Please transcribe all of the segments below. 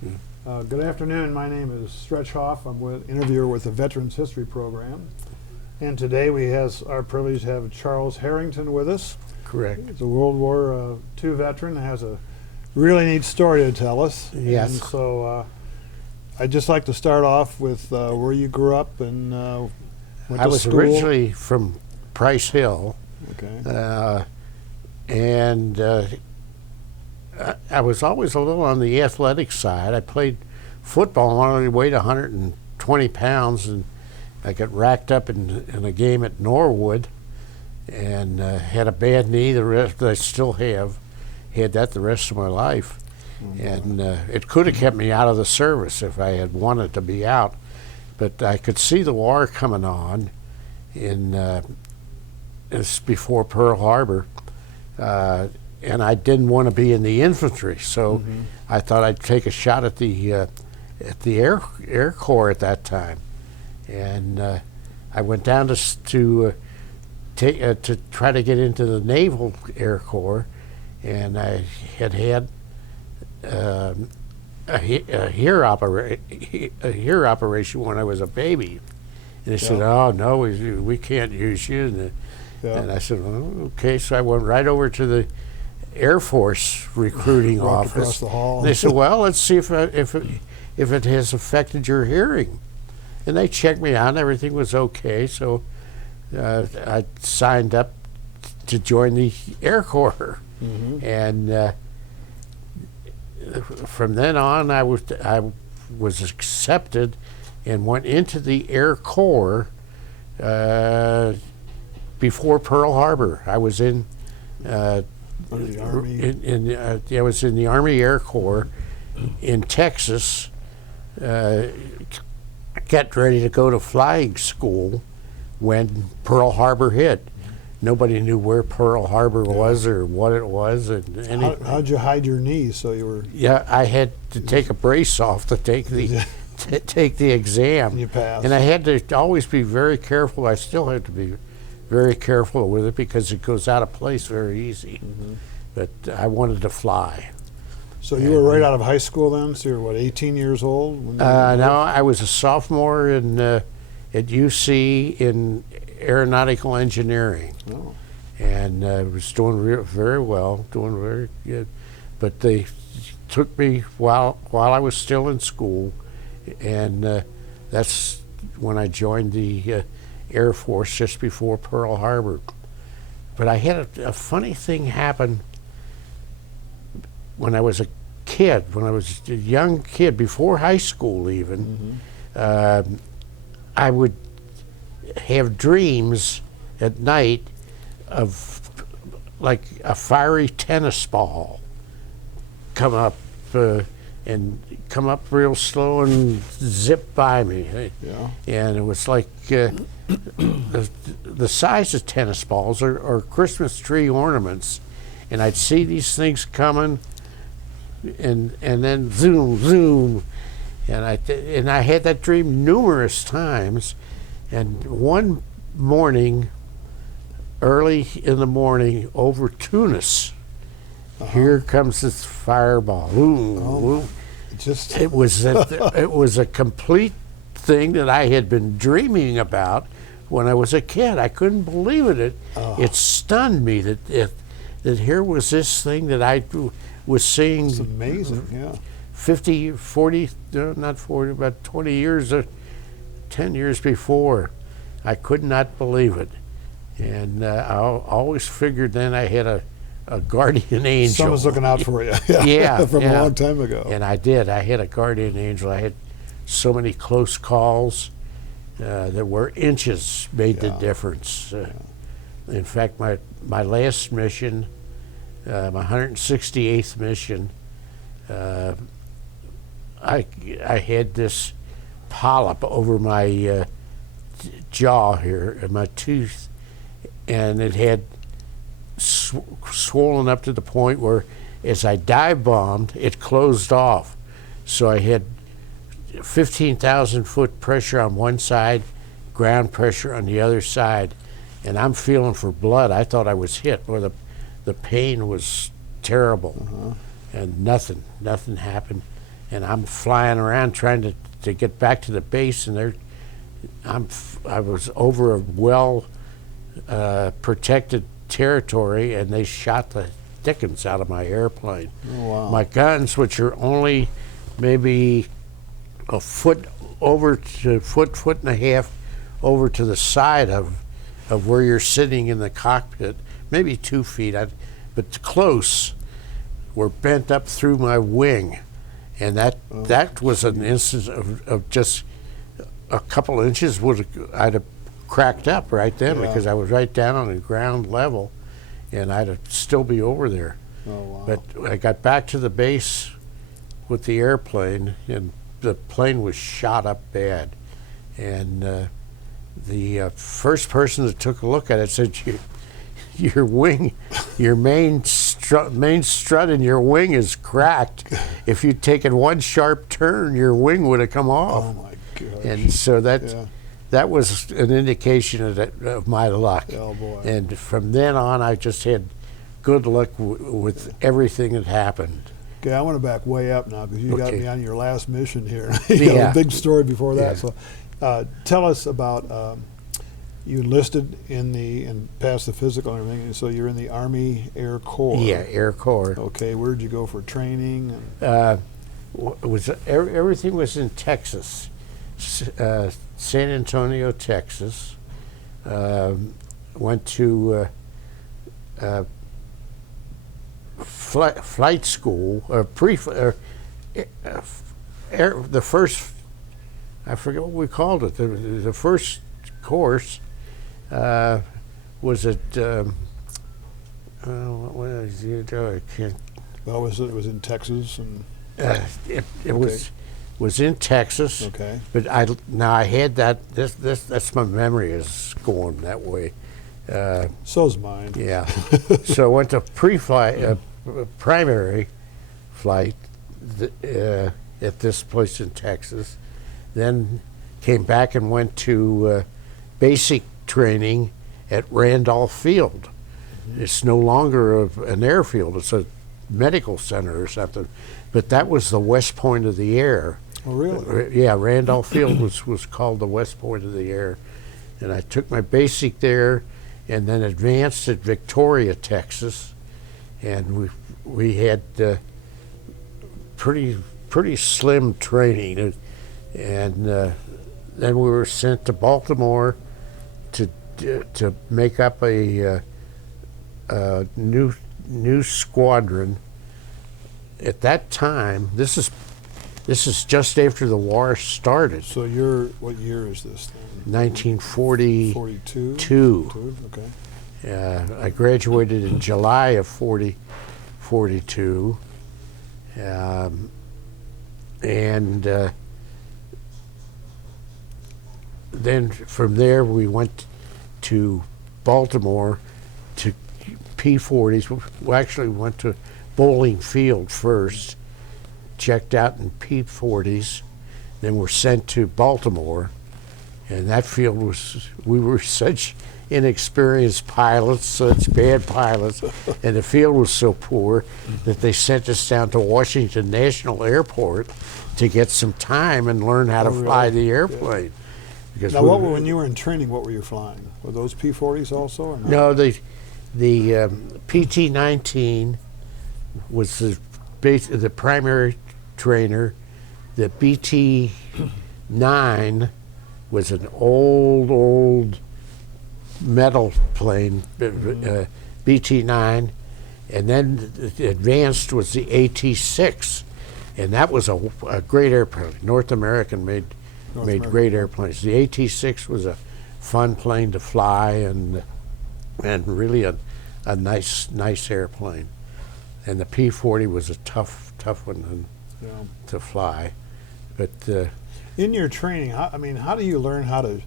Good afternoon. My name is Stretch Hoff. I'm with interviewer with the Veterans History Program. And today we have our privilege to have Charles Harrington with us. Correct. He's a World War II veteran, has a really neat story to tell us. Yes. And so I'd just like to start off with where you grew up and went I to was school. originally from Price Hill, Okay. and I was always a little on the athletic side. I played football and I only weighed 120 pounds, and I got racked up in a game at Norwood and had a bad knee. The rest I still have. Had that the rest of my life. And it could have kept me out of the service if I had wanted to be out. But I could see the war coming on it's before Pearl Harbor. And I didn't want to be in the infantry, so I thought I'd take a shot at the Air Corps at that time, and I went down to try to get into the Naval Air Corps, and I had a hear operation when I was a baby, and they said, "Oh no, we can't use you," and I said, "Oh, okay." So I went right over to the Air Force recruiting Walked office. across the hall. They said, "Well, let's see if it has affected your hearing." And they checked me out, and everything was okay. So I signed up to join the Air Corps, and from then on, I was accepted and went into the Air Corps before Pearl Harbor. I was in. Under the Army. I was in the Army Air Corps in Texas, got ready to go to flying school when Pearl Harbor hit. Nobody knew where Pearl Harbor was or what it was. How'd you hide your knee so you were... Yeah, I had to take a brace off to take the take the exam. You passed. And I had to always be very careful. I still have to be very careful with it because it goes out of place very easy. But I wanted to fly. So you were right out of high school then? So you were, what, 18 years old? When No, I was a sophomore at UC in aeronautical engineering. Oh. And was doing very well, doing very good. But they took me while I was still in school, and that's when I joined the Air Force just before Pearl Harbor. But I had a funny thing happen when I was a kid, when I was a young kid, before high school even. I would have dreams at night of like a fiery tennis ball come up and come up real slow and zip by me. Yeah. And it was like the size of tennis balls or Christmas tree ornaments, and I'd see these things coming, and then zoom, zoom, and I had that dream numerous times, and one morning, early in the morning, over Tunis, here comes this fireball. Ooh, it was a complete thing that I had been dreaming about when I was a kid. I couldn't believe it. It stunned me that here was this thing that I was seeing. It's amazing, yeah. 20 years, 10 years before. I could not believe it. And I always figured then I had a guardian angel. Someone's looking out for you. Yeah, From a long time ago. And I did. I had a guardian angel. I had so many close calls that were inches made the difference. In fact, my last mission, my 168th mission, I had this polyp over my jaw here, my tooth, and it had swollen up to the point where as I dive bombed, it closed off. So I had 15,000 foot pressure on one side, ground pressure on the other side, and I'm feeling for blood. I thought I was hit, or the pain was terrible, and nothing happened. and I'm flying around trying to get back to the base, and I was over a well protected territory, and they shot the dickens out of my airplane. Oh, wow. My guns, which are only maybe a foot over to foot and a half over to the side of where you're sitting in the cockpit, maybe 2 feet, but close, were bent up through my wing, and that was an instance of just a couple inches I'd have cracked up right then, because I was right down on the ground level, and I'd still be over there. Oh, wow. But I got back to the base with the airplane, and the plane was shot up bad, and the first person that took a look at it said, your wing, your main strut in your wing is cracked. If you'd taken one sharp turn, your wing would have come off. Oh my gosh. And so that was an indication of my luck. Oh boy. And from then on, I just had good luck with everything that happened. Okay, I want to back way up now because you got me on your last mission here. You Yeah. got a big story before that. Yeah. So, tell us about you enlisted and passed the physical and everything. So you're in the Army Air Corps. Yeah, Air Corps. Okay, where did you go for training? Everything was in Texas, San Antonio, Texas. Went to flight school, the first, I forget what we called it. The first course was at what was it? I can't. Well, it was in Texas and. It was in Texas. Okay. But I had that. That's my memory is going that way. So's mine. Yeah. So I went to primary flight at this place in Texas. Then came back and went to basic training at Randolph Field. Mm-hmm. It's no longer an airfield. It's a medical center or something. But that was the West Point of the Air. Oh, really? Yeah, Randolph Field was called the West Point of the Air. And I took my basic there and then advanced at Victoria, Texas. And we had pretty slim training. And then we were sent to Baltimore to make up a new squadron. At that time, this is just after the war started. So what year is this then? 1942. 42? Okay. I graduated in July of 42. And then from there we went to Baltimore to P-40s. We actually went to Bowling Field first, checked out in P-40s, then were sent to Baltimore, and that field we were such inexperienced pilots, such bad pilots, and the field was so poor that they sent us down to Washington National Airport to get some time and learn how to fly the airplane. Yeah. Because Now, when you were in training, what were you flying? Were those P-40s also? Or not? No, the PT-19 was the primary trainer. The BT-9 was an old metal plane, BT-9, and then the advanced was the AT-6, and that was a great airplane. North American made great airplanes. The AT-6 was a fun plane to fly and really a nice airplane. And the P-40 was a tough one to fly. But in your training, how do you learn how to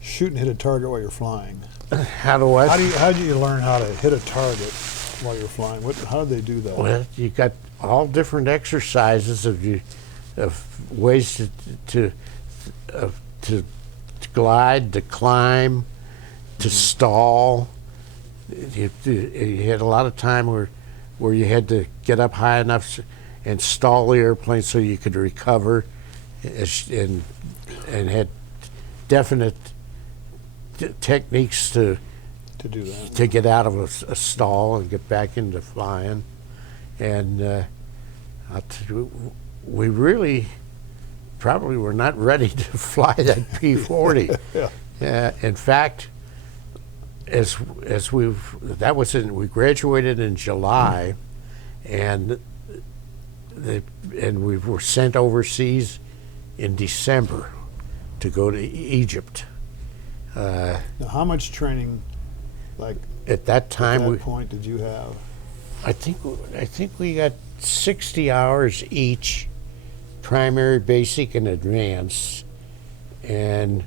shoot and hit a target while you're flying? How do I? How do you learn how to hit a target while you're flying? How do they do that? Well, you got all different exercises of ways to glide, to climb, to stall. You had a lot of time where you had to get up high enough and stall the airplane so you could recover, and had definite techniques to do that. to get out of a stall and get back into flying. And I'll tell you, we really probably were not ready to fly that P-40. Yeah. In fact, we graduated in July, and we were sent overseas in December to go to Egypt. Now, how much training, like At that at time, that point, did you have? I think we got 60 hours each, primary, basic, and advanced, and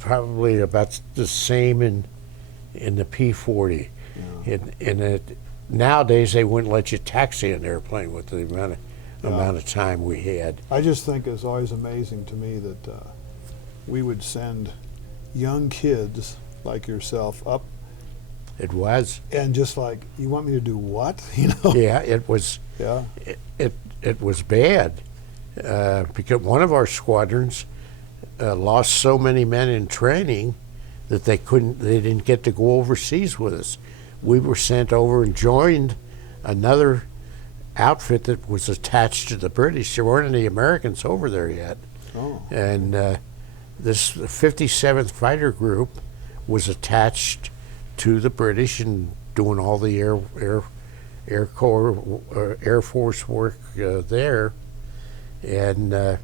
probably about the same in the P-40. Yeah. Nowadays they wouldn't let you taxi an airplane with the amount of time we had. I just think it's always amazing to me that we would send young kids like yourself up, It was. and just like, you want me to do what? You know? Yeah, it was. Yeah. It was bad because one of our squadrons lost so many men in training that they didn't get to go overseas with us. We were sent over and joined another outfit that was attached to the British. There weren't any Americans over there yet. Oh. And this 57th Fighter Group was attached to the British and doing all the Air Corps, Air Force work there. And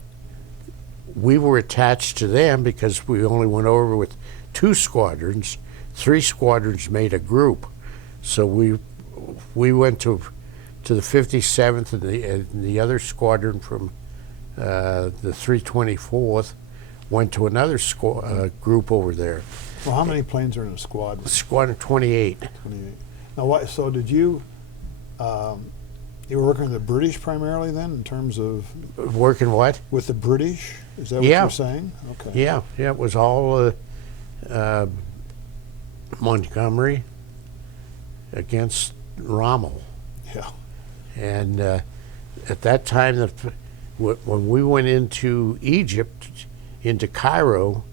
we were attached to them because we only went over with 2 squadrons. 3 squadrons made a group. So we went to the 57th, and the other squadron from the 324th went to another group over there. Well, how many planes are in a squadron? Squadron 28. 28. Now, what? So did you? You were working with the British primarily then, in terms of Working what? with the British? Is that what Yeah. you're saying? Okay. Yeah, it was all Montgomery against Rommel. Yeah. And at that time, when we went into Egypt, into Cairo,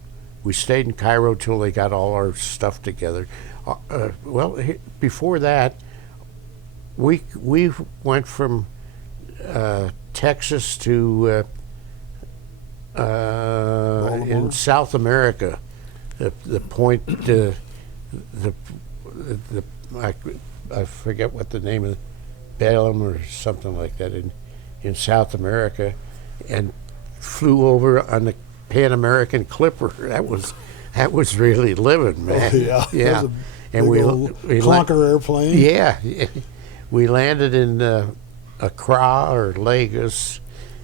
we stayed in Cairo till they got all our stuff together. Before that, we went from Texas to in South America. The point, I forget what the name of Balaam or something like that in South America, and flew over on the Pan American Clipper. That was really living, man. Oh, yeah. Yeah. That was a And big we old clunker airplane. Yeah, we landed in Accra or Lagos,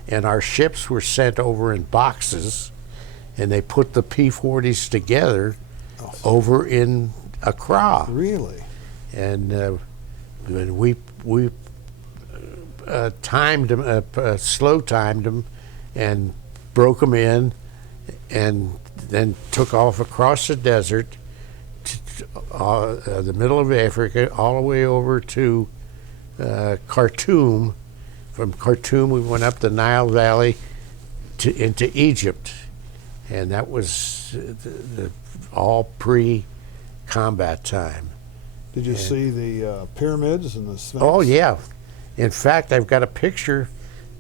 and our ships were sent over in boxes, and they put the P-40s together over in Accra. Really? And we timed them, slow timed them, and broke them in, and then took off across the desert to the middle of Africa, all the way over to Khartoum. From Khartoum, we went up the Nile Valley into Egypt, and that was all pre-combat time. Did you see the pyramids and the Sphinx? Oh, yeah. In fact, I've got a picture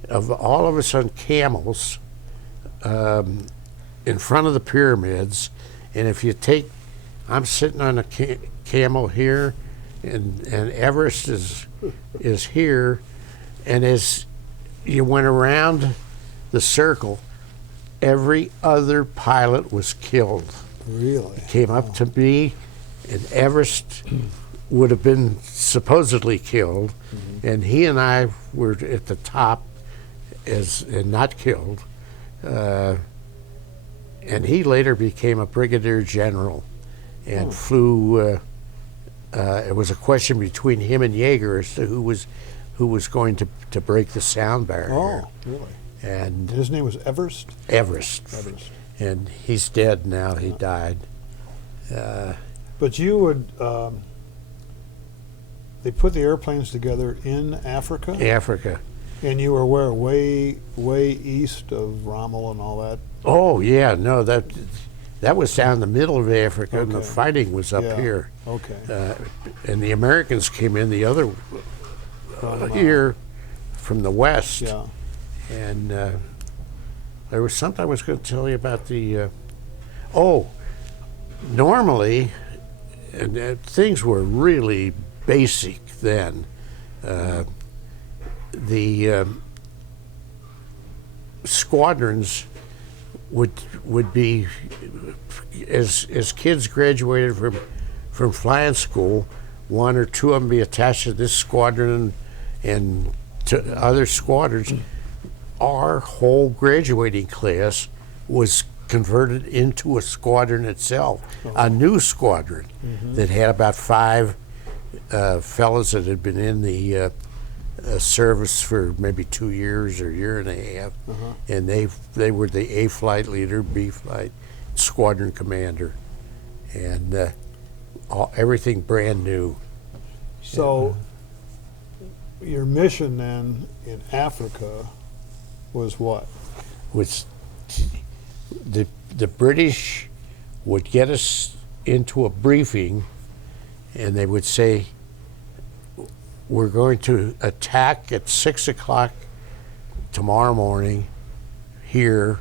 of all of us on camels in front of the pyramids. And if you take, I'm sitting on a camel here, and Everest is here. And as you went around the circle, every other pilot was killed. Really? Came up to me, and Everest would have been supposedly killed, and he and I were at the top and not killed. And he later became a brigadier general and flew. It was a question between him and Yeager as to who was going to break the sound barrier. Oh, really? And His name was Everest? Everest. Everest. And he's dead now. He died. But you would, they put the airplanes together in Africa? Africa. And you were where? Way east of Rommel and all that? Oh yeah, no, that was down the middle of Africa, and the Okay. fighting was up Yeah. here. Okay. And the Americans came in the other here from the west. Yeah. And there was something I was going to tell you about the. Normally, and things were really basic then. The squadrons would be as kids graduated from flying school, one or two of them be attached to this squadron and to other squadrons. Our whole graduating class was converted into a squadron itself, a new squadron that had about 5 fellas that had been in the service for maybe 2 years or year and a half, and they were the A flight leader, B flight, squadron commander, and everything brand new. So your mission then in Africa was what? Was the British would get us into a briefing, and they would say, we're going to attack at 6 o'clock tomorrow morning here.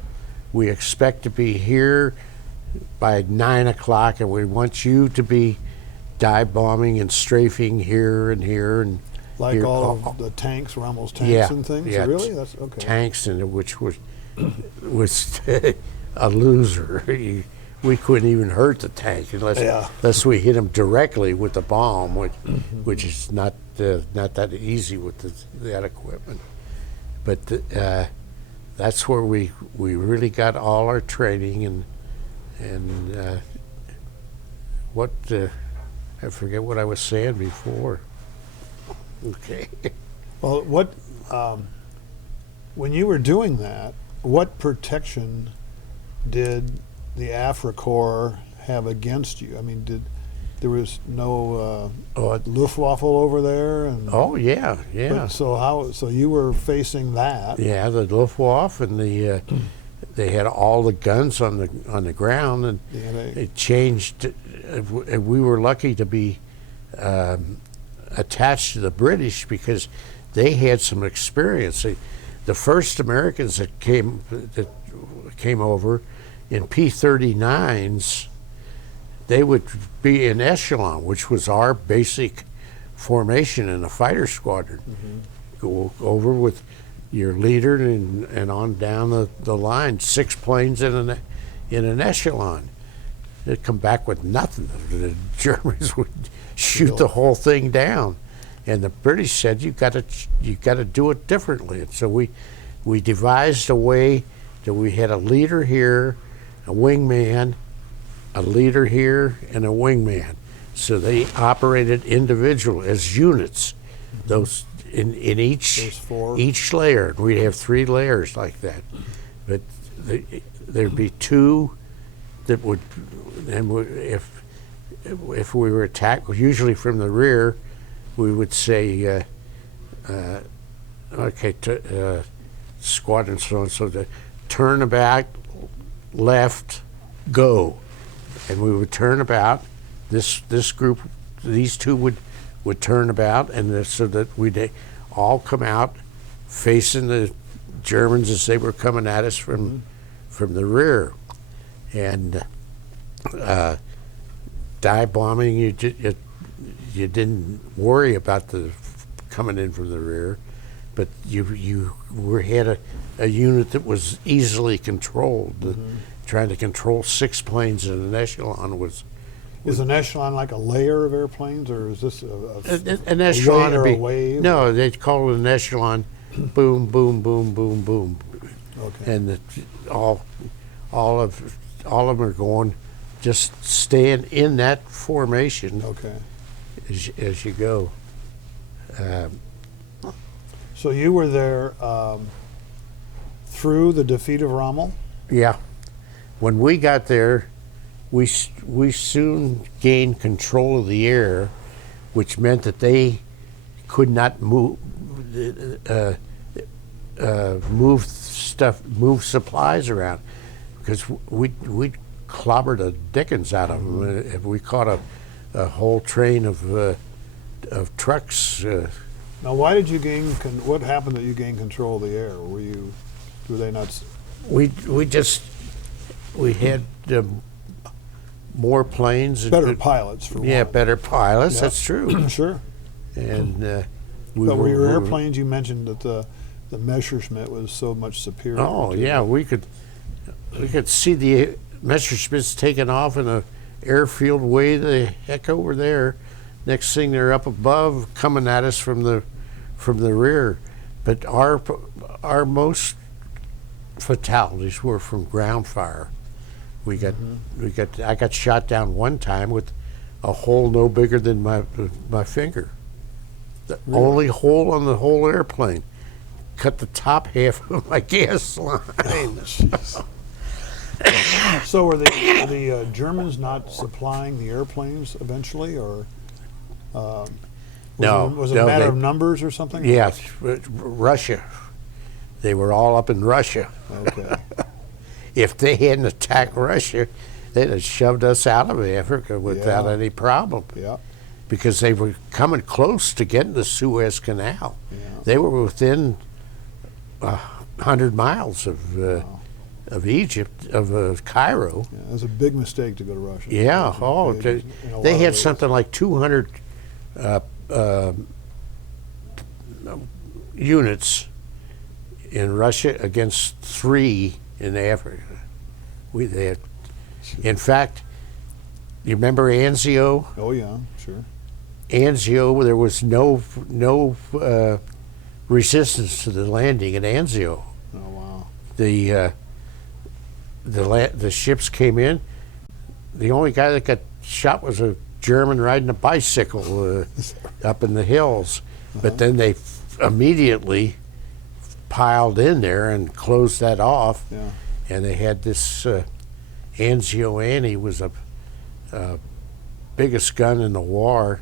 We expect to be here by 9 o'clock, and we want you to be dive bombing and strafing here and here and Like here. all of the tanks, Rommel's tanks Yeah, and things? yeah, Really? That's okay. tanks, and which was a loser. We couldn't even hurt the tank unless we hit him directly with the bomb, which is not that easy with that equipment. But that's where we really got all our training and what I forget what I was saying before. Okay. Well, what when you were doing that, what protection did the AfriCorps have against you? I mean, there was no Luftwaffe over there? And Oh yeah. but so you were facing that? Yeah, the Luftwaffe and they had all the guns on the ground, and Yeah, it changed. We were lucky to be attached to the British because they had some experience. The first Americans that came over in P-39s, they would be in echelon, which was our basic formation in a fighter squadron. Go over with your leader and on down the line, 6 planes in an echelon. They'd come back with nothing. The Germans would shoot the whole thing down, and the British said you got to do it differently. And so we devised a way that we had a leader here, a wingman, a leader here, and a wingman. So they operated individual as units. Those in each Those 4? each layer. We'd have 3 layers like that, but there'd be 2 that would, and if we were attacked, usually from the rear, we would say, okay, squadron so and so to turn about, left, go, and we would turn about. This group, these 2 would turn about, and so that we'd all come out facing the Germans as they were coming at us from the rear, and dive bombing. You didn't worry about the coming in from the rear, but you had a unit that was easily controlled. Trying to control 6 planes in an echelon was. Is an echelon like a layer of airplanes, or is this An echelon or would be, a wave? no, they'd call it an echelon. Boom, boom, boom, boom, boom, Okay. and all of them are going, just staying in that formation Okay. as you go. So you were there through the defeat of Rommel? Yeah, when we got there, we soon gained control of the air, which meant that they could not move. move supplies around, because we clobbered the dickens out of them. If we caught a whole train of trucks. Now, why did you gain? What happened that you gained control of the air? Were they not? We had more planes. And Better pilots for yeah, one. better pilots. Yep. That's true. Sure. And But were your airplanes? You mentioned that the Messerschmitt was so much superior. Oh to yeah, we could see the Messerschmitts taking off in a airfield way the heck over there. Next thing they're up above, coming at us from the rear. But our most fatalities were from ground fire. I got shot down one time with a hole no bigger than my finger. The only hole on the whole airplane. Cut the top half of my gas line. So were the Germans not supplying the airplanes eventually, or was it a matter of numbers or something? Yes, Russia. They were all up in Russia. Okay. If they hadn't attacked Russia, they'd have shoved us out of Africa without any problem. Yeah. Because they were coming close to getting the Suez Canal. Yeah. They were within 100 miles of Egypt, of Cairo. Yeah, it was a big mistake to go to Russia. Yeah. Oh, they had something like 200 units in Russia against 3 in Africa. In fact, you remember Anzio? Oh yeah, sure. Anzio, there was no resistance to the landing at Anzio. Oh wow. The ships came in. The only guy that got shot was a German riding a bicycle up in the hills. But then they immediately piled in there and closed that off. Yeah. And they had this Anzio Annie was a biggest gun in the war.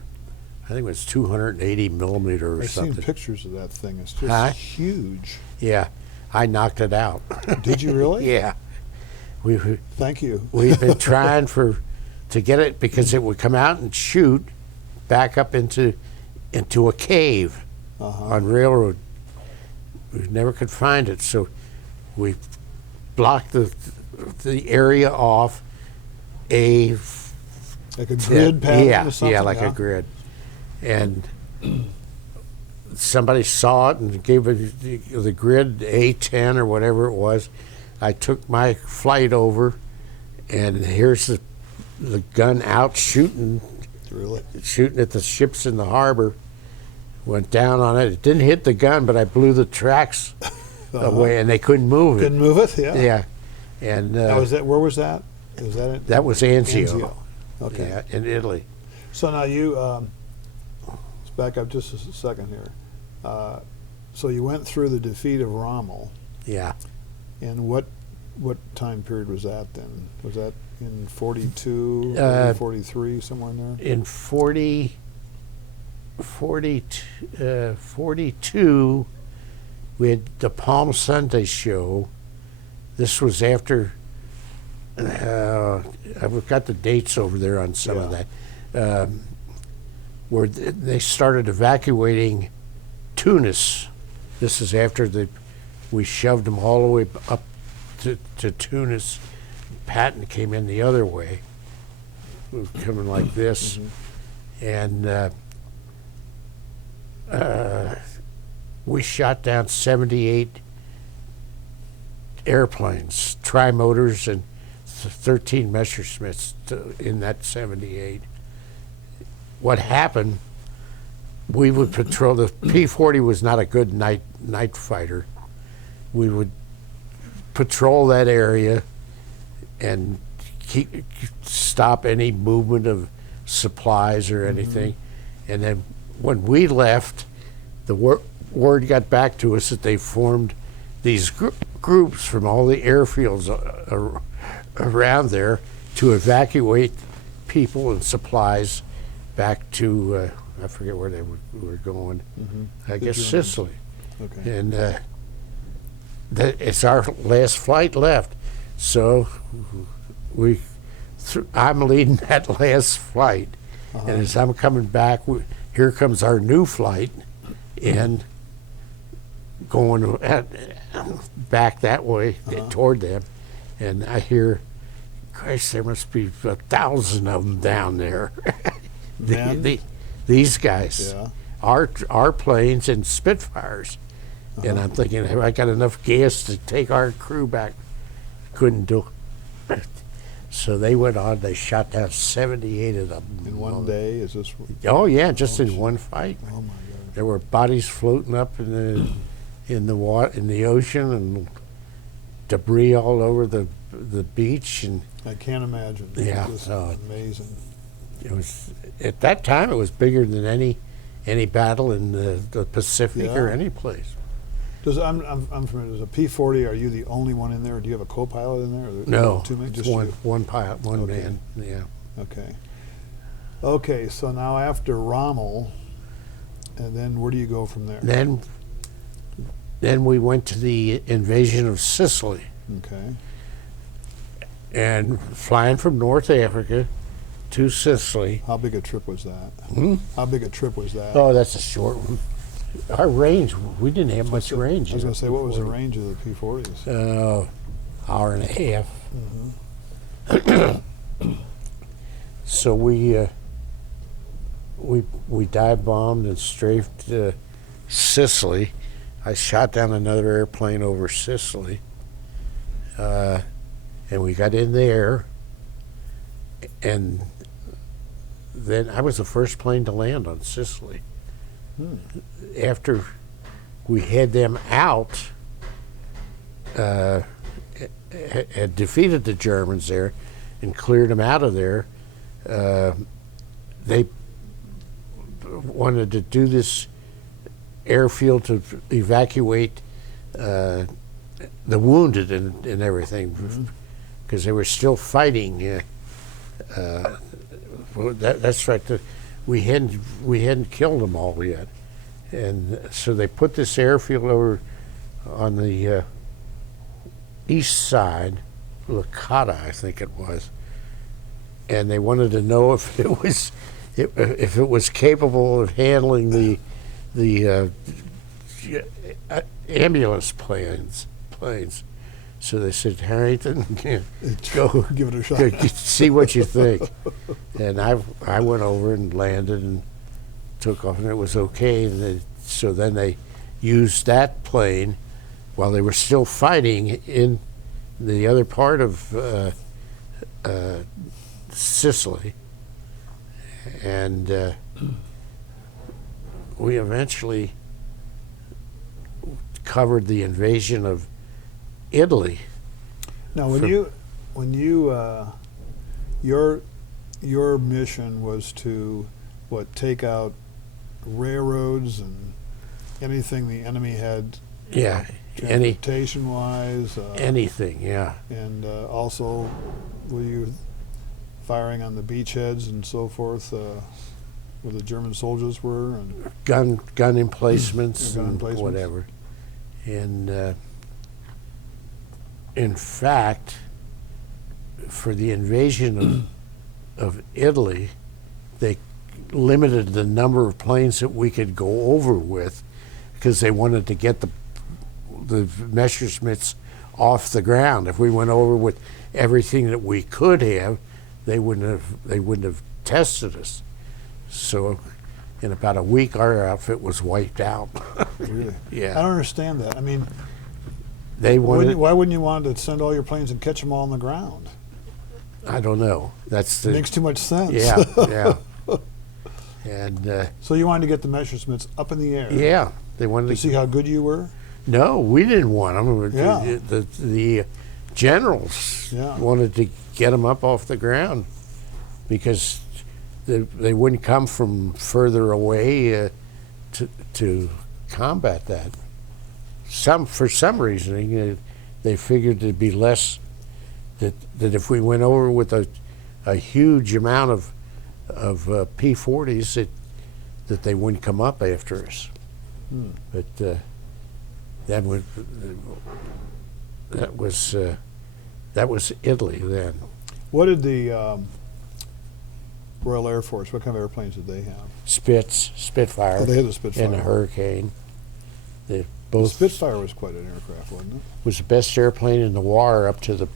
I think it was 280 millimeter or I've something. seen pictures of that thing. It's just huge. Yeah, I knocked it out. Did you really? Yeah. Thank you. We've been trying to get it because it would come out and shoot back up into a cave on railroad. We never could find it, so we blocked the area off Like a grid pattern or something? Yeah, like a grid. And somebody saw it and gave it the grid A10 or whatever it was. I took my flight over, and here's the gun out shooting at the ships in the harbor. Went down on it. It didn't hit the gun, but I blew the tracks away, and they couldn't move it. Couldn't move it? Yeah. Yeah. And now, where was that? Was that it? That was Anzio. Okay. Yeah, in Italy. So now you, let's back up just a second here. So you went through the defeat of Rommel. Yeah. And what time period was that then? Was that in 42, 43, somewhere in there? In 42, we had the Palm Sunday show. This was after, I've got the dates over there on some of that, where they started evacuating Tunis. This is after we shoved them all the way up to Tunis. Patton came in the other way. We were coming like this. And we shot down 78 airplanes, trimotors, and 13 Messerschmitts in that 78. What happened, we would patrol, the P-40 was not a good night fighter. We would patrol that area and stop any movement of supplies or anything. And then when we left, the word got back to us that they formed these groups from all the airfields around there to evacuate people and supplies back to, I forget where they were going. I guess Sicily. Okay. And it's our last flight left. So I'm leading that last flight. Uh-huh. And as I'm coming back, here comes our new flight, and going back that way toward them. And I hear, Christ, there must be 1,000 of them down there. These guys, Yeah. our planes and Spitfires. And I'm thinking, have I got enough gas to take our crew back? Couldn't do it. So they went on, they shot down 78 of them. In one day, is this? Oh yeah, just in one fight. Oh my God. There were bodies floating up in the water, in the ocean, and debris all over the beach, and I can't imagine. Yeah, It's just no. amazing. it was, at that time, it was bigger than any battle in the Pacific or Yeah. any place. I'm familiar. Does a P-40? Are you the only one in there? Or do you have a co-pilot in there? Or No, two men? it's Just one you? one pilot, one Okay. man. Yeah. Okay. Okay. So now after Rommel, and then where do you go from there? Then we went to the invasion of Sicily, Okay. and flying from North Africa to Sicily. How big a trip was that? Hmm? How big a trip was that? Oh, that's a short one. Our range, we didn't have much range. I was in going to the say, what was the P-40. range of the P-40s? Hour and a half. Mm-hmm. So we dive bombed and strafed Sicily. I shot down another airplane over Sicily, and we got in there. And then I was the first plane to land on Sicily. After we had them out, had defeated the Germans there and cleared them out of there, they wanted to do this airfield to evacuate the wounded and everything, because they were still fighting. That's right. We hadn't killed them all yet, and so they put this airfield over on the east side, Licata, I think it was, and they wanted to know if it was capable of handling the ambulance planes. So they said, Harrington, go Give it a shot. see what you think. And I went over and landed and took off, and it was okay. And so then they used that plane while they were still fighting in the other part of Sicily. And we eventually covered the invasion of Italy. Now, your mission was to take out railroads and anything the enemy had, Yeah, transportation wise, anything. Yeah, and also were you firing on the beachheads and so forth, where the German soldiers were, and gun emplacements Gun and emplacements. whatever. And in fact, for the invasion of Italy, they limited the number of planes that we could go over with, because they wanted to get the Messerschmitts off the ground. If we went over with everything that we could have, they wouldn't have tested us. So in about a week, our outfit was wiped out. really, Yeah. I don't understand that. I mean, They wanted. why wouldn't you want to send all your planes and catch them all on the ground? I don't know. That's the. It makes too much sense. Yeah, yeah. And So you wanted to get the Messerschmitts up in the air. yeah, they wanted To to see how good you were. No, we didn't want them. Yeah. The generals Yeah. wanted to get them up off the ground, because they wouldn't come from further away to combat that. For some reason, they figured it'd be less, that if we went over with a huge amount of P-40s, that they wouldn't come up after us. But Then that was Italy then. What did the Royal Air Force, what kind of airplanes did they have? Spitfire, Oh, they had a Spitfire. and a Hurricane. They The both Spitfire was quite an aircraft, wasn't it? was the best airplane in the war up to the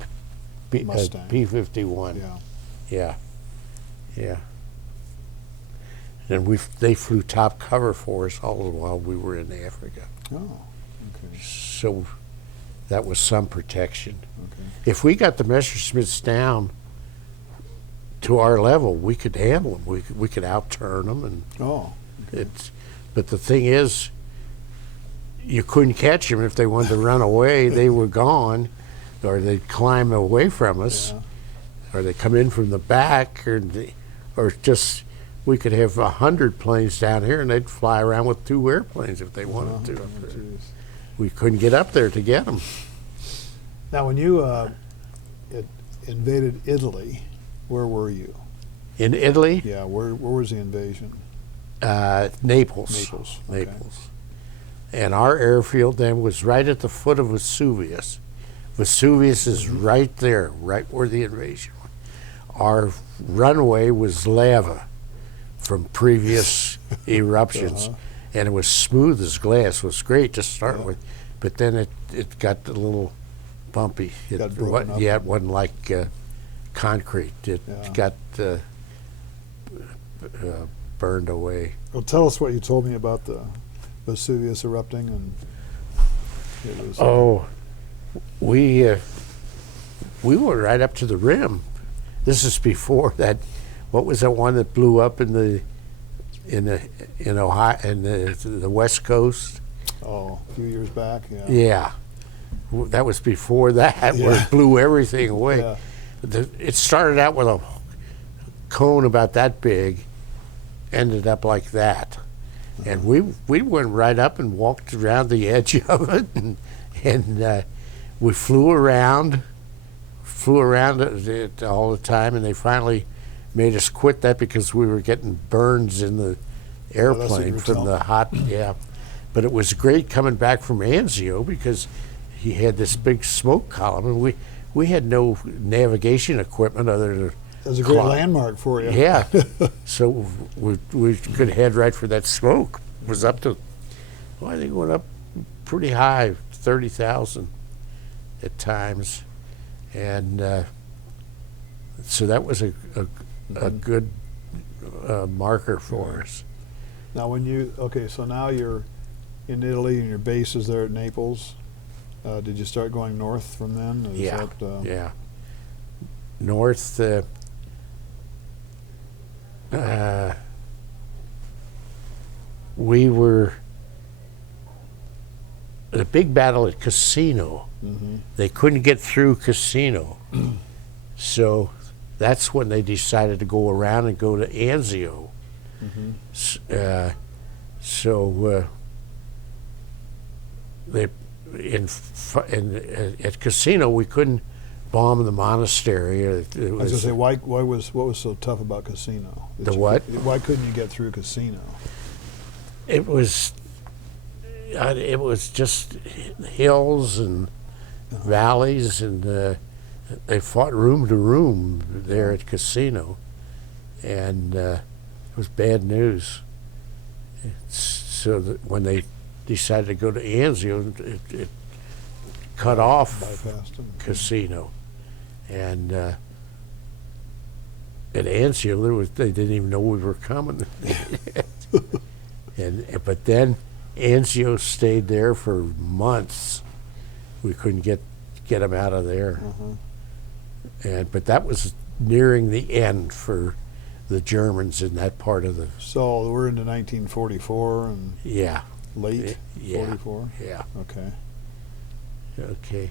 Mustang. P-51. Yeah. Yeah. And they flew top cover for us all the while we were in Africa. Oh, okay. So that was some protection. Okay. If we got the Messerschmitts down to our level, we could handle them. We could outturn them, and Oh, but the thing is, you couldn't catch them if they wanted to run away. They were gone, or they'd climb away from us, yeah. or they come in from the back, or just we could have 100 planes down here, and they'd fly around with 2 airplanes if they wanted to. Up there. Geez. We couldn't get up there to get them. Now, when you invaded Italy, where were you? In Italy, Yeah, where was the invasion? Naples. Naples, okay. Naples. And our airfield then was right at the foot of Vesuvius. Vesuvius is right there, right where the invasion was. Our runway was lava from previous eruptions, and it was smooth as glass. It was great to start with, but then it got a little bumpy. Got broken up. Yeah, it wasn't like concrete. It got burned away. Well, tell us what you told me about the Vesuvius erupting, and it was. We were right up to the rim. This is before that. What was that one that blew up in Ohio, in the West Coast? Oh, a few years back. Yeah. Yeah, that was before that, where it blew everything away. Yeah. It started out with a cone about that big, ended up like that, and we went right up and walked around the edge of it, and we flew around it all the time, and they finally made us quit that because we were getting burns in the airplane from the hot. Yeah, but it was great coming back from Anzio because he had this big smoke column, and we had no navigation equipment other than. That was a great landmark for you. Yeah, so we could head right for that smoke. It was up to, I think it went up pretty high, 30,000 at times, and so that was a good marker for us. Now, so now you're in Italy and your base is there at Naples. Did you start going north from then? Yeah. North. We were the big battle at Cassino. Mm-hmm. They couldn't get through Cassino, so that's when they decided to go around and go to Anzio. Mm-hmm. At Cassino we couldn't bomb the monastery. I was going to say, what was so tough about Cassino? Why couldn't you get through Cassino? It was just hills and valleys, and they fought room to room there at Cassino, and it was bad news. So that when they decided to go to Anzio, it cut off Cassino, and at Anzio they didn't even know we were coming. But then Anzio stayed there for months. We couldn't get them out of there. But that was nearing the end for the Germans in that part of the. So we're into 1944 and late 44. Yeah. Okay. Okay.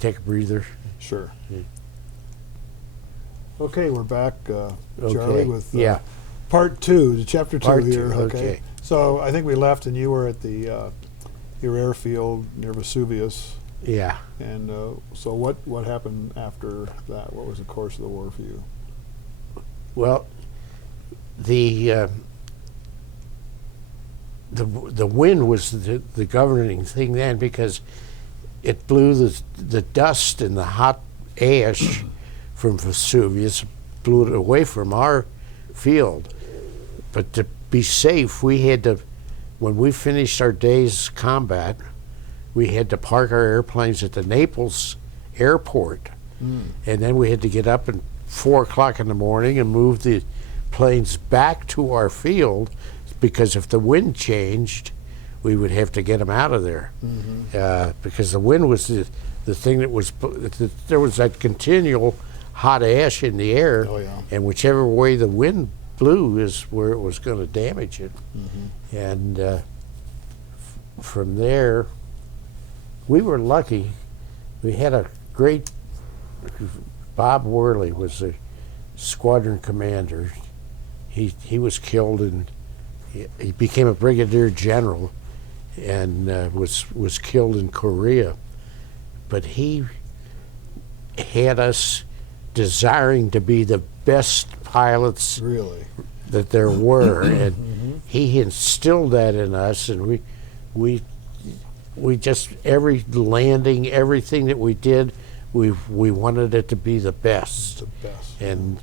Take a breather. Sure. Okay, we're back, Charlie, Okay. with Part 2, chapter 2 here. Okay. So I think we left and you were at your airfield near Vesuvius. Yeah. And so what happened after that? What was the course of the war for you? Well, the the wind was the governing thing then, because it blew the dust and the hot ash from Vesuvius, blew it away from our field. But to be safe, we had to, when we finished our day's combat, we had to park our airplanes at the Naples airport. And then we had to get up at 4 o'clock in the morning and move the planes back to our field, because if the wind changed, we would have to get them out of there. Because the wind was the thing that was, there was that continual hot ash in the air, Oh, yeah. and whichever way the wind blew is where it was going to damage it. And from there, we were lucky. We had a great, Bob Worley was the squadron commander. He was killed, and he became a brigadier general, and was killed in Korea. But he had us desiring to be the best pilots Really? that there were, and he instilled that in us, and we just, every landing, everything that we did, we wanted it to be the best. The best. And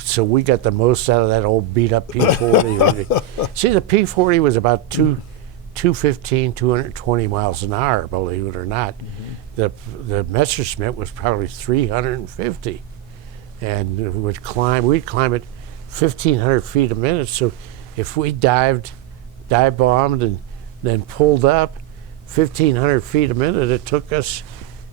so we got the most out of that old beat up P-40. See, the P-40 was about 215, 220 miles an hour, believe it or not. The Messerschmitt was probably 350, and we'd climb at 1,500 feet a minute. So if we dive bombed and then pulled up 1,500 feet a minute, it took us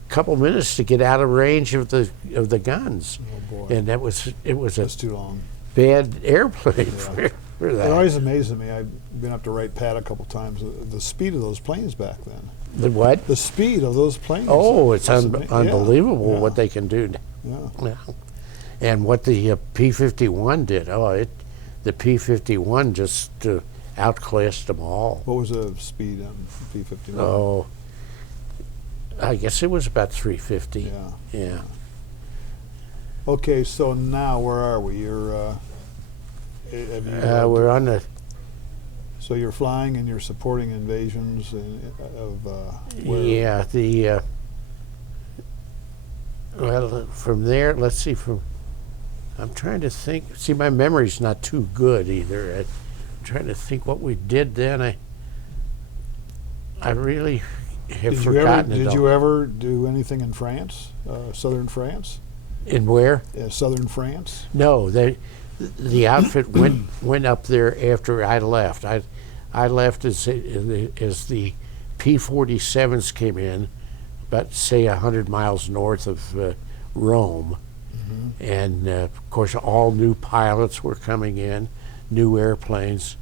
a couple minutes to get out of range of the guns. Oh, boy. And it was That's a too long. bad airplane Yeah. for It that. always amazes me. I've been up to Wright Pat a couple times. The speed of those planes back then. The what? The speed of those planes. Oh, it's That's yeah, unbelievable yeah, what they can do Yeah. now. And what the P-51 did. The P-51 just outclassed them all. What was the speed on P-51? Oh, I guess it was about 350. Yeah. Yeah. Okay, so now where are we? You're have you, We're on the, so you're flying and you're supporting invasions of where? yeah, well, from there, let's see, I'm trying to think. See, my memory's not too good either. I'm trying to think what we did then. I really have forgotten it Did all. you ever do anything in France, southern France? In where? Southern France? No, the outfit went up there after I left. I left as the P-47s came in, about say 100 miles north of Rome, and of course all new pilots were coming in, new airplanes,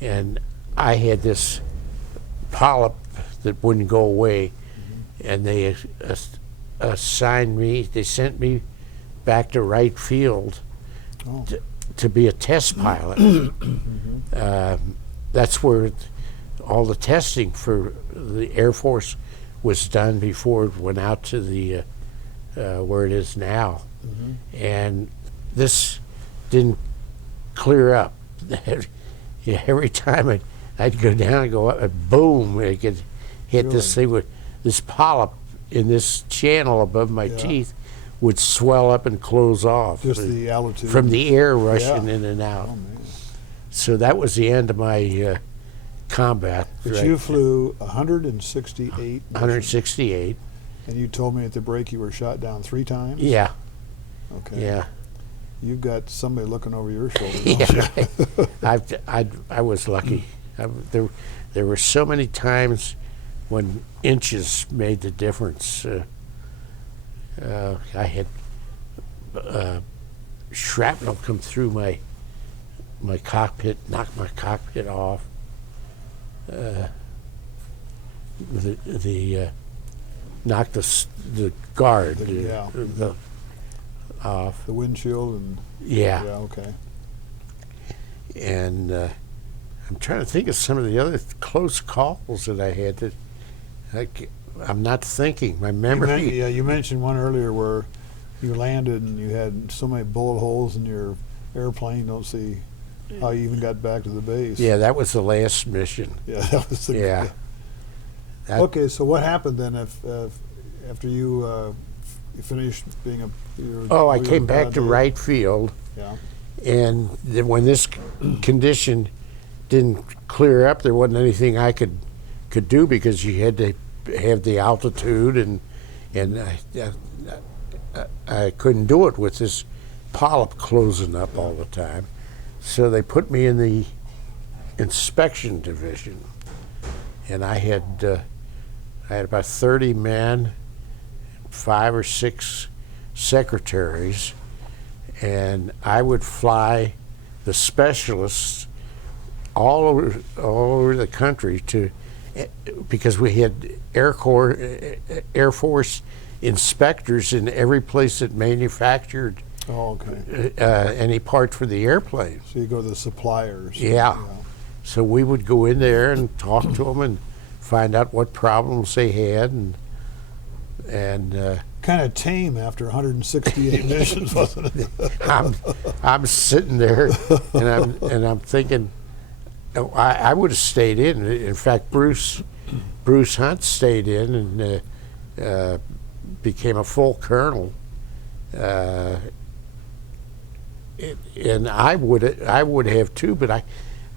and I had this polyp that wouldn't go away, and they assigned me. They sent me back to Wright Field Oh. to be a test pilot. That's where all the testing for the Air Force was done before it went out to the where it is now. And this didn't clear up. Every time I'd go down and go up, and boom, it could hit this thing with this polyp in this channel above my teeth would swell up and close off. Just the altitude. From the air rushing Yeah. in and out. Oh, man. So that was the end of my combat. But right? you flew 168 missions, 168. and you told me at the break you were shot down 3 times? Yeah, Okay. yeah. You've got somebody looking over your shoulder. don't Yeah. you? I was lucky. There were so many times when inches made the difference. I had shrapnel come through my cockpit, knocked my cockpit off. Knocked the guard off. The windshield and Yeah. okay. And I'm trying to think of some of the other close calls that I had that I'm not thinking. My memory. You mentioned one earlier where you landed and you had so many bullet holes in your airplane. Don't see how you even got back to the base. Yeah, that was the last mission. Yeah, that was the. Yeah. That- Okay, so what happened then if after you finished being a? Oh, I you were came back to Dayton? right field, Yeah. and then when this condition didn't clear up, there wasn't anything I could do because you had to have the altitude, and I couldn't do it with this polyp closing up all the time. So they put me in the inspection division, and I had about 30 men, 5 or 6 secretaries, and I would fly the specialists all over the country because we had Air Force inspectors in every place that manufactured Oh, okay. any part for the airplane. So you go to the suppliers. Yeah. So we would go in there and talk to them and find out what problems they had, and Kind of tame after 168 missions, wasn't it? I'm sitting there and I'm thinking, oh, I would have stayed in. In fact, Bruce Hunt stayed in and became a full colonel. And I would have too, but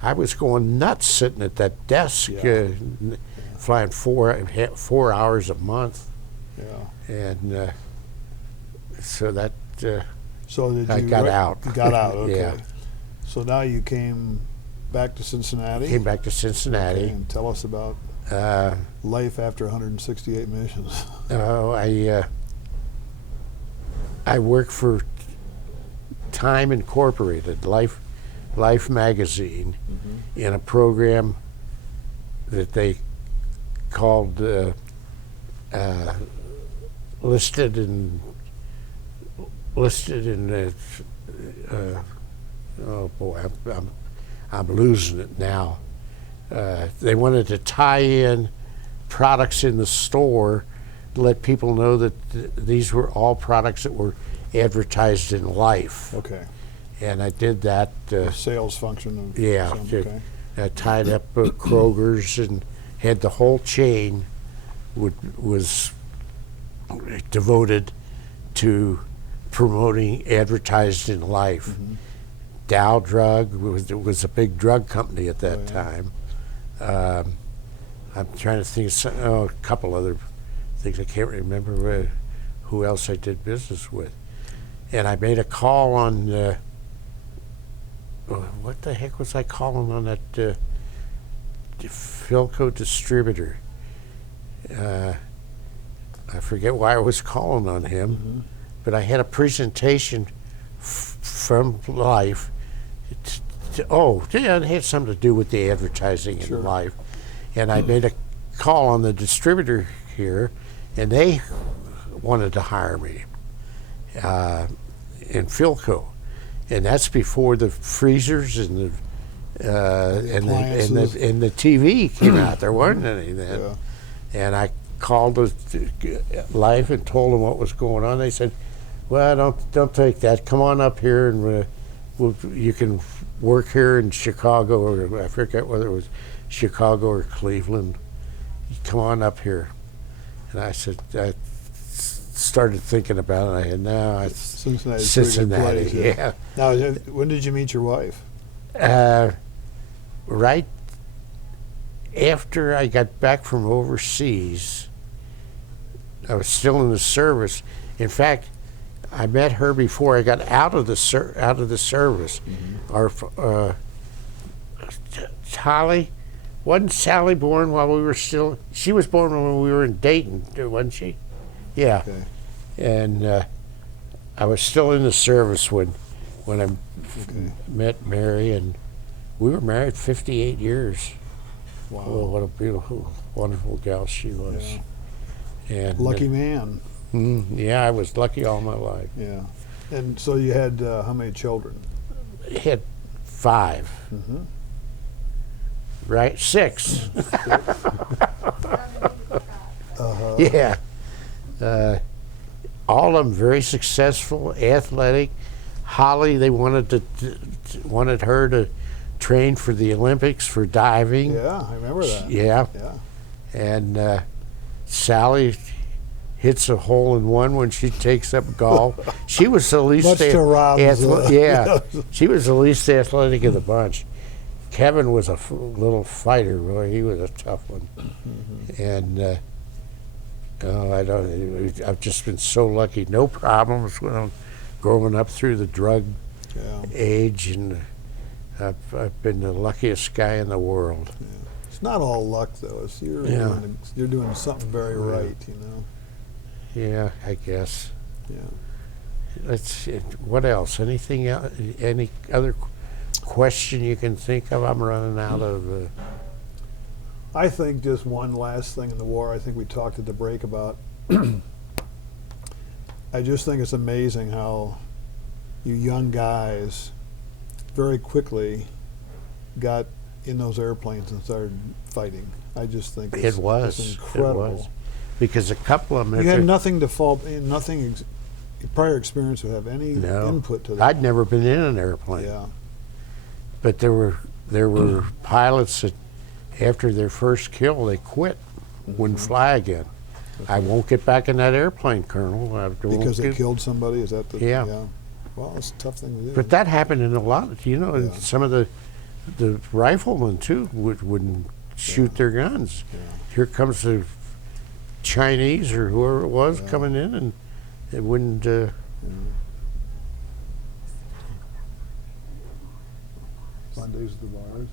I was going nuts sitting at that desk, Yeah. flying 4 hours a month, Yeah. and so that So did you? I got out. You got out. Okay. Yeah. So now you came back to Cincinnati. came back to Cincinnati. Okay, and tell us about life after 168 missions. Oh, I work for Time Incorporated, Life magazine, in a program that they called listed in oh boy, I'm losing it now. They wanted to tie in products in the store to let people know that these were all products that were advertised in Life. Okay. And I did that. Sales function. Of Yeah, some- to- okay. I tied up Kroger's and had the whole chain was devoted to promoting advertised in Life. Mhm. Dow Drug was a big drug company at that Oh, yeah. time. I'm trying to think of a couple other things. I can't remember who else I did business with. And I made a call on what the heck was I calling on that Philco distributor? I forget why I was calling on him, but I had a presentation from Life. It had something to do with the advertising Sure. in Life. And I made a call on the distributor here, and they wanted to hire me in Philco. And that's before the freezers and the TV came out. There weren't any then. Yeah. And I called the Life and told them what was going on. They said, "Well, don't take that. Come on up here, and you can work here in Chicago, or I forget whether it was Chicago or Cleveland. Come on up here." And I said, I started thinking about it. And I had Cincinnati's a pretty good Cincinnati, place, yeah. Now, when did you meet your wife? Right after I got back from overseas, I was still in the service. In fact, I met her before I got out of the service. Our Holly, wasn't Sally born while we were still? She was born when we were in Dayton, wasn't she? Yeah. Okay. And I was still in the service when I met Mary, and we were married 58 years. Wow. Oh, what a beautiful, wonderful gal she was. Yeah. And Lucky man. yeah, I was lucky all my life. Yeah. And so you had how many children? I had 5, Mm-hmm. right? 6. Uh-huh. Yeah. All of them very successful, athletic. Holly, they wanted her to trained for the Olympics for diving. Yeah, I remember that. Yeah. Yeah. And Sally hits a hole in one when she takes up golf. She was the least Much to Rob's, yeah, she was the least athletic of the bunch. Kevin was a little fighter, boy. He was a tough one. And I've just been so lucky. No problems when I'm growing up through the drug Yeah. age, and I've been the luckiest guy in the world. Yeah. It's not all luck, though. It's you're doing something very right, you know. Yeah, I guess. Yeah. Let's see. What else? Anything else? Any other question you can think of? I'm running out of. I think just one last thing in the war. I think we talked at the break about. I just think it's amazing how you young guys very quickly got in those airplanes and started fighting. I just think it's incredible. It was. Because a couple of them. You had nothing to fall, nothing. Prior experience would have any input to that. I'd never been in an airplane. Yeah. But there were pilots that, after their first kill, they quit, wouldn't fly again. I won't get back in that airplane, Colonel. Because they killed somebody? Is that the... Yeah. Well, it's a tough thing to do. But that happened in a lot, Yeah. some of the riflemen, too, wouldn't shoot their guns. Yeah. Here comes the Chinese or whoever it was coming in, and it wouldn't... Sundays at the bars.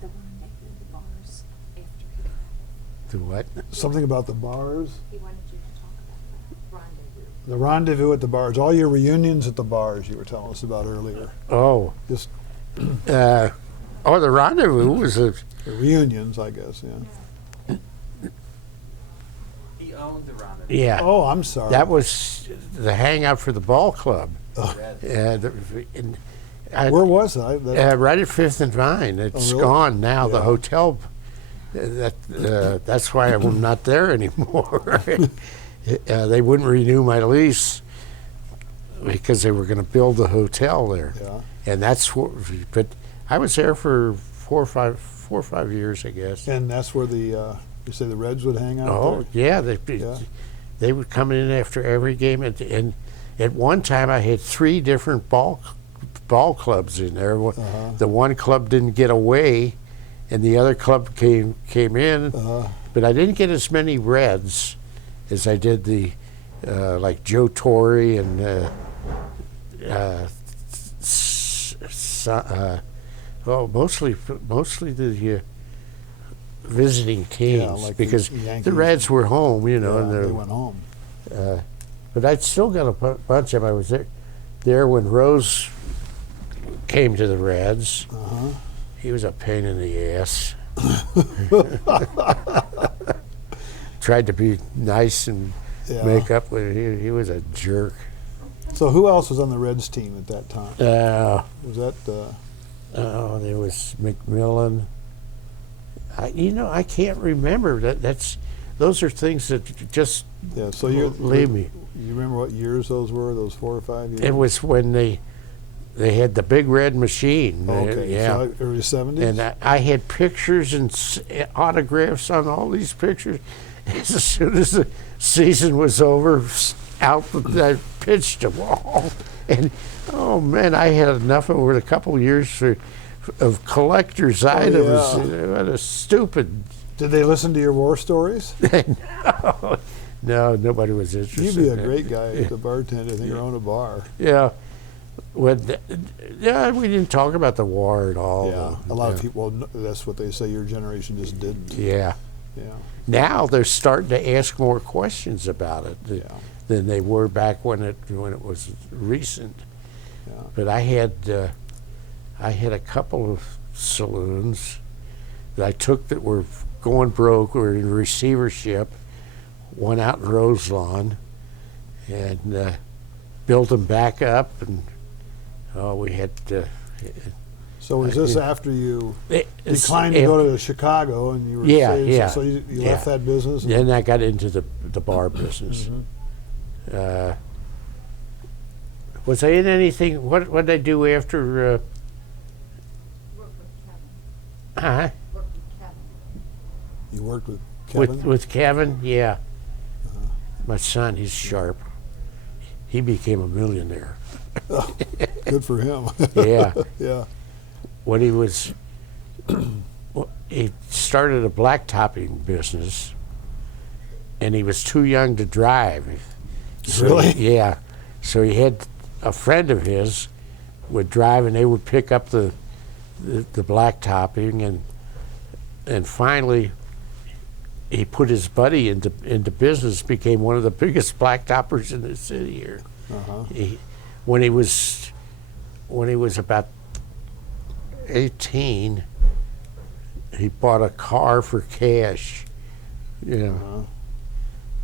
The rendezvous, the bars after he left. The what? Something about the bars. He wanted you to talk about the rendezvous. The rendezvous at the bars. All your reunions at the bars you were telling us about earlier. Oh. Just The rendezvous was a... the reunions, I guess, yeah. He owned the rendezvous. Yeah. Oh, I'm sorry. That was the hangout for the ball club. Oh. Where was that? Right at 5th and Vine. It's really? gone now. The Yeah. hotel. That's why I'm not there anymore. They wouldn't renew my lease because they were going to build the hotel there, Yeah. and that's what. But I was there for 4 or 5 years, I guess. And that's where the you say the Reds would hang out Oh there? yeah, Yeah. they would come in after every game, and at one time I had 3 different ball clubs in there. The one club didn't get away, and the other club came in. But I didn't get as many Reds as I did the like Joe Torre and mostly the visiting teams, like because the Yankees. the Reds were home, Yeah, and they went home. but I'd still got a bunch of them. I was there when Rose came to the Reds. He was a pain in the ass. Tried to be nice and Yeah. make up with it. He was a jerk. So who else was on the Reds team at that time? Was that There was McMillan. I can't remember. Those are things that just yeah? So you leave me. You remember what years those were? Those 4 or 5 years? It was when they had the big red machine. Okay, Yeah. so early 70s. And I had pictures and autographs on all these pictures. As soon as the season was over, out I pitched them all. And oh man, I had enough over a couple of years of collector's items. yeah. What a stupid. Did they listen to your war stories? No, nobody was interested. You'd be a in that. great guy as a bartender. I think you own a bar. Yeah. We didn't talk about the war at all. Yeah, though. a lot of people. Well, that's what they say. Your generation just didn't. Yeah. Yeah. Now they're starting to ask more questions about it than they were back when it was recent. Yeah. But I had a couple of saloons that I took that were going broke or in receivership. One out in Roselawn, and built them back up, and we had. So was this after you It's declined to go to Chicago and you were Yeah, saved, yeah, so you yeah. left that business? Then I got into the bar business. Was I in anything? What did I do after? Uh-huh. Worked with Kevin. You worked with Kevin? With Kevin, yeah. My son, he's sharp. He became a millionaire. Good for him. Yeah. Yeah. When he was, he started a blacktopping business, and he was too young to drive. So, Really? Yeah. So he had a friend of his would drive, and they would pick up the blacktopping, and finally he put his buddy into business, became one of the biggest blacktoppers in the city here. Uh-huh. When he was about 18, he bought a car for cash, you know. Uh-huh.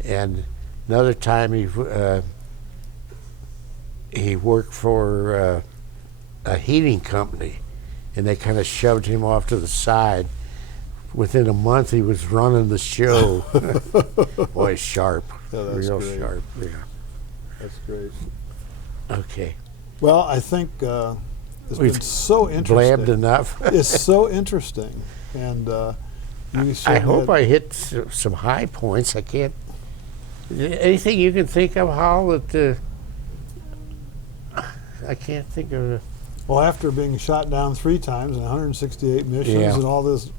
And another time he worked for a heating company, and they kind of shoved him off to the side. Within a month, he was running the show. Boy, sharp, Yeah, that's real great. sharp. Yeah. That's great. Okay. Well, I think it's We've been so interesting. Blabbed enough. It's so interesting, and you I certainly hope had- I hit some high points. I can't. Anything you can think of, Hal? That I can't think of. Well, after being shot down 3 times and 168 missions Yeah. and all this,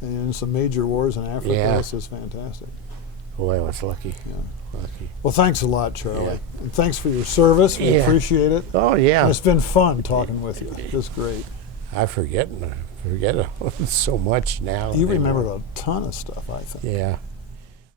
and some major wars in Africa, Yeah. this is fantastic. Boy, I was lucky. Yeah. Lucky. Well, thanks a lot, Charlie. Yeah. And thanks for your service. We Yeah. appreciate it. Oh And yeah. it's been fun talking with you. Just great. I forget so much now. You anymore. remembered a ton of stuff, I think. Yeah.